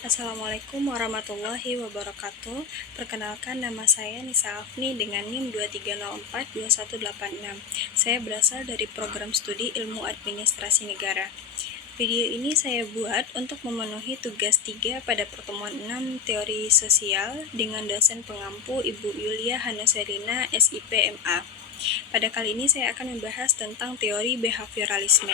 Assalamualaikum warahmatullahi wabarakatuh. Perkenalkan, nama saya Nisa Afni dengan NIM 230421186. Saya berasal dari program studi Ilmu Administrasi Negara. Video ini saya buat untuk memenuhi tugas 3 pada pertemuan 6 Teori Sosial dengan dosen pengampu Ibu Yulia Hanuserina, SIP MA. Pada kali ini saya akan membahas tentang teori behavioralisme.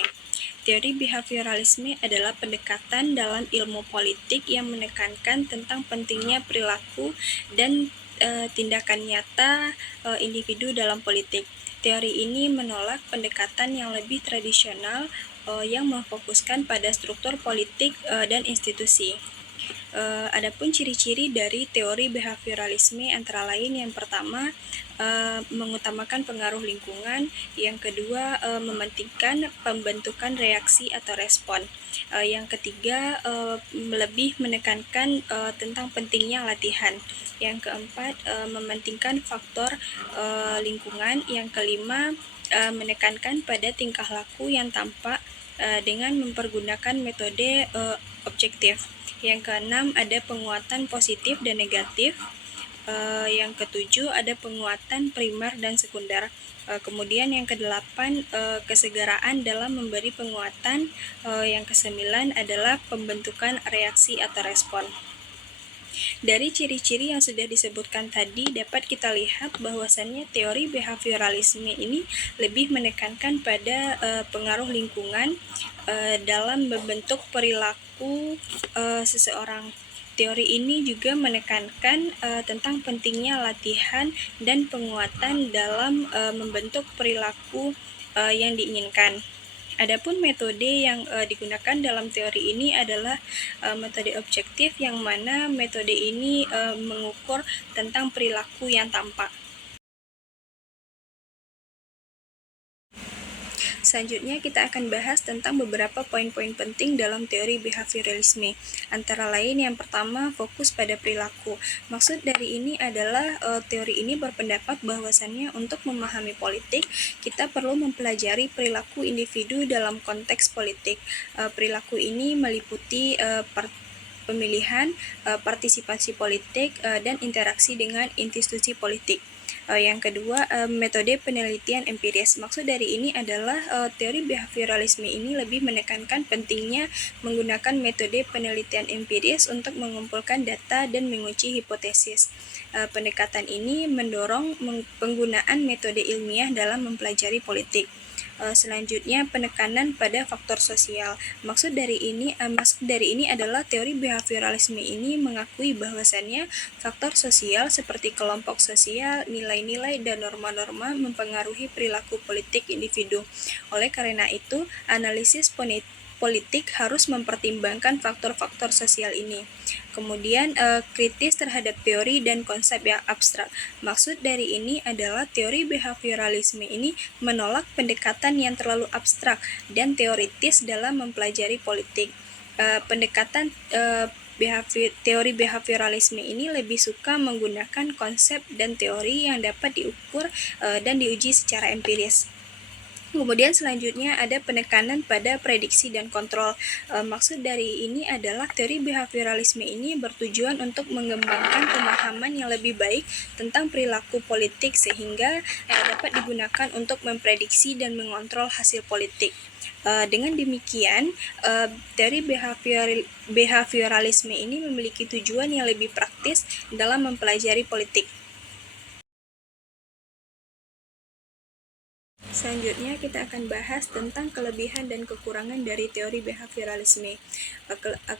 Teori behavioralisme adalah pendekatan dalam ilmu politik yang menekankan tentang pentingnya perilaku dan tindakan nyata individu dalam politik. Teori ini menolak pendekatan yang lebih tradisional yang memfokuskan pada struktur politik dan institusi. Adapun ciri-ciri dari teori behavioralisme antara lain yang pertama, mengutamakan pengaruh lingkungan, yang kedua mementingkan pembentukan reaksi atau respon, yang ketiga lebih menekankan tentang pentingnya latihan, yang keempat mementingkan faktor lingkungan, yang kelima menekankan pada tingkah laku yang tampak dengan mempergunakan metode objektif. Yang keenam ada penguatan positif dan negatif. Yang ketujuh ada penguatan primer dan sekunder. Kemudian yang kedelapan kesegeraan dalam memberi penguatan. Yang kesembilan adalah pembentukan reaksi atau respon. Dari ciri-ciri yang sudah disebutkan tadi dapat kita lihat bahwasannya teori behavioralisme ini lebih menekankan pada pengaruh lingkungan dalam membentuk perilaku seseorang. Teori ini juga menekankan tentang pentingnya latihan dan penguatan dalam membentuk perilaku yang diinginkan. Adapun metode yang digunakan dalam teori ini adalah metode objektif, yang mana metode ini mengukur tentang perilaku yang tampak. Selanjutnya kita akan bahas tentang beberapa poin-poin penting dalam teori behavioralisme. Antara lain yang pertama, fokus pada perilaku. Maksud dari ini adalah teori ini berpendapat bahwasannya untuk memahami politik, kita perlu mempelajari perilaku individu dalam konteks politik. Perilaku ini meliputi pemilihan, partisipasi politik, dan interaksi dengan institusi politik. Yang kedua, metode penelitian empiris. Maksud dari ini adalah teori behavioralisme ini lebih menekankan pentingnya menggunakan metode penelitian empiris untuk mengumpulkan data dan menguji hipotesis. Pendekatan ini mendorong penggunaan metode ilmiah dalam mempelajari politik. Selanjutnya penekanan pada faktor sosial. Maksud dari ini adalah teori behavioralisme ini mengakui bahwasannya faktor sosial seperti kelompok sosial, nilai-nilai dan norma-norma mempengaruhi perilaku politik individu. Oleh karena itu, analisis politik harus mempertimbangkan faktor-faktor sosial ini. Kemudian kritis terhadap teori dan konsep yang abstrak. Maksud dari ini adalah teori behavioralisme ini menolak pendekatan yang terlalu abstrak dan teoritis dalam mempelajari politik. Pendekatan teori behavioralisme ini lebih suka menggunakan konsep dan teori yang dapat diukur dan diuji secara empiris. Kemudian selanjutnya ada penekanan pada prediksi dan kontrol. Maksud dari ini adalah teori behavioralisme ini bertujuan untuk mengembangkan pemahaman yang lebih baik tentang perilaku politik sehingga dapat digunakan untuk memprediksi dan mengontrol hasil politik. Dengan demikian, teori behavioralisme ini memiliki tujuan yang lebih praktis dalam mempelajari politik. Selanjutnya kita akan bahas tentang kelebihan dan kekurangan dari teori behavioralisme.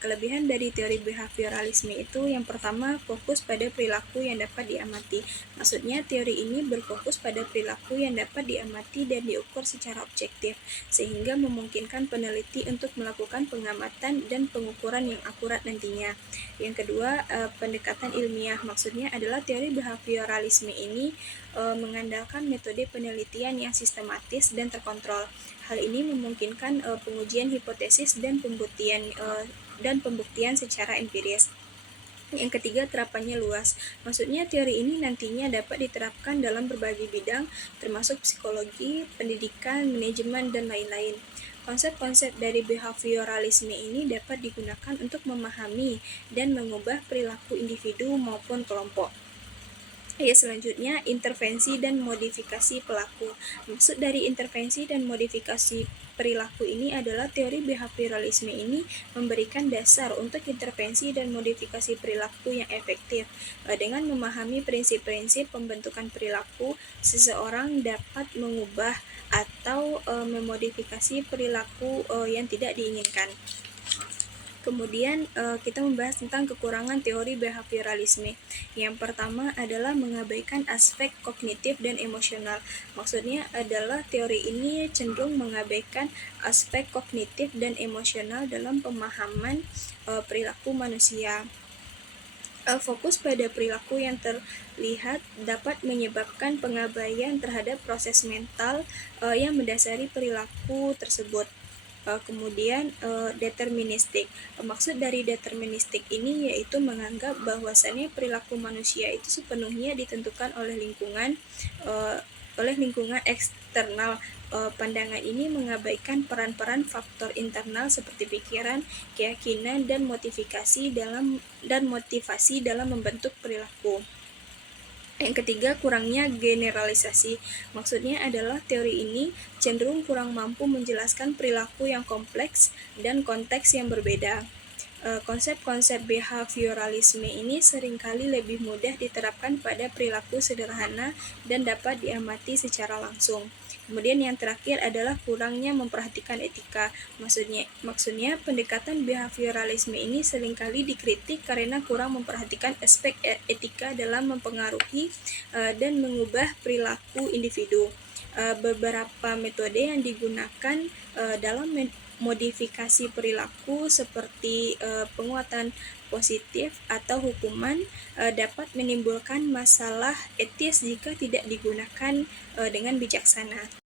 Kelebihan dari teori behavioralisme itu yang pertama, fokus pada perilaku yang dapat diamati. Maksudnya teori ini berfokus pada perilaku yang dapat diamati dan diukur secara objektif, sehingga memungkinkan peneliti untuk melakukan pengamatan dan pengukuran yang akurat nantinya. Yang kedua, pendekatan ilmiah. Maksudnya adalah teori behavioralisme ini mengandalkan metode penelitian yang sistematis dan terkontrol. Hal ini memungkinkan pengujian hipotesis dan pembuktian secara empiris. Yang ketiga, terapannya luas. Maksudnya teori ini nantinya dapat diterapkan dalam berbagai bidang, termasuk psikologi, pendidikan, manajemen, dan lain-lain. Konsep-konsep dari behavioralisme ini dapat digunakan untuk memahami dan mengubah perilaku individu maupun kelompok. Selanjutnya, intervensi dan modifikasi pelaku. Maksud dari intervensi dan modifikasi perilaku ini adalah teori behavioralisme ini memberikan dasar untuk intervensi dan modifikasi perilaku yang efektif. Dengan memahami prinsip-prinsip pembentukan perilaku, seseorang dapat mengubah atau memodifikasi perilaku yang tidak diinginkan. Kemudian kita membahas tentang kekurangan teori behavioralisme. Yang pertama adalah mengabaikan aspek kognitif dan emosional. Maksudnya adalah teori ini cenderung mengabaikan aspek kognitif dan emosional dalam pemahaman perilaku manusia. Fokus pada perilaku yang terlihat dapat menyebabkan pengabaian terhadap proses mental yang mendasari perilaku tersebut. Kemudian deterministik. Maksud dari deterministik ini yaitu menganggap bahwasannya perilaku manusia itu sepenuhnya ditentukan oleh lingkungan eksternal. Pandangan ini mengabaikan peran-peran faktor internal seperti pikiran, keyakinan, dan motivasi dalam membentuk perilaku. Yang ketiga, kurangnya generalisasi. Maksudnya adalah teori ini cenderung kurang mampu menjelaskan perilaku yang kompleks dan konteks yang berbeda. Konsep-konsep behavioralisme ini seringkali lebih mudah diterapkan pada perilaku sederhana dan dapat diamati secara langsung. Kemudian yang terakhir adalah kurangnya memperhatikan etika. Maksudnya pendekatan behavioralisme ini seringkali dikritik karena kurang memperhatikan aspek etika dalam mempengaruhi dan mengubah perilaku individu. Beberapa metode yang digunakan dalam modifikasi perilaku seperti penguatan positif atau hukuman dapat menimbulkan masalah etis jika tidak digunakan dengan bijaksana.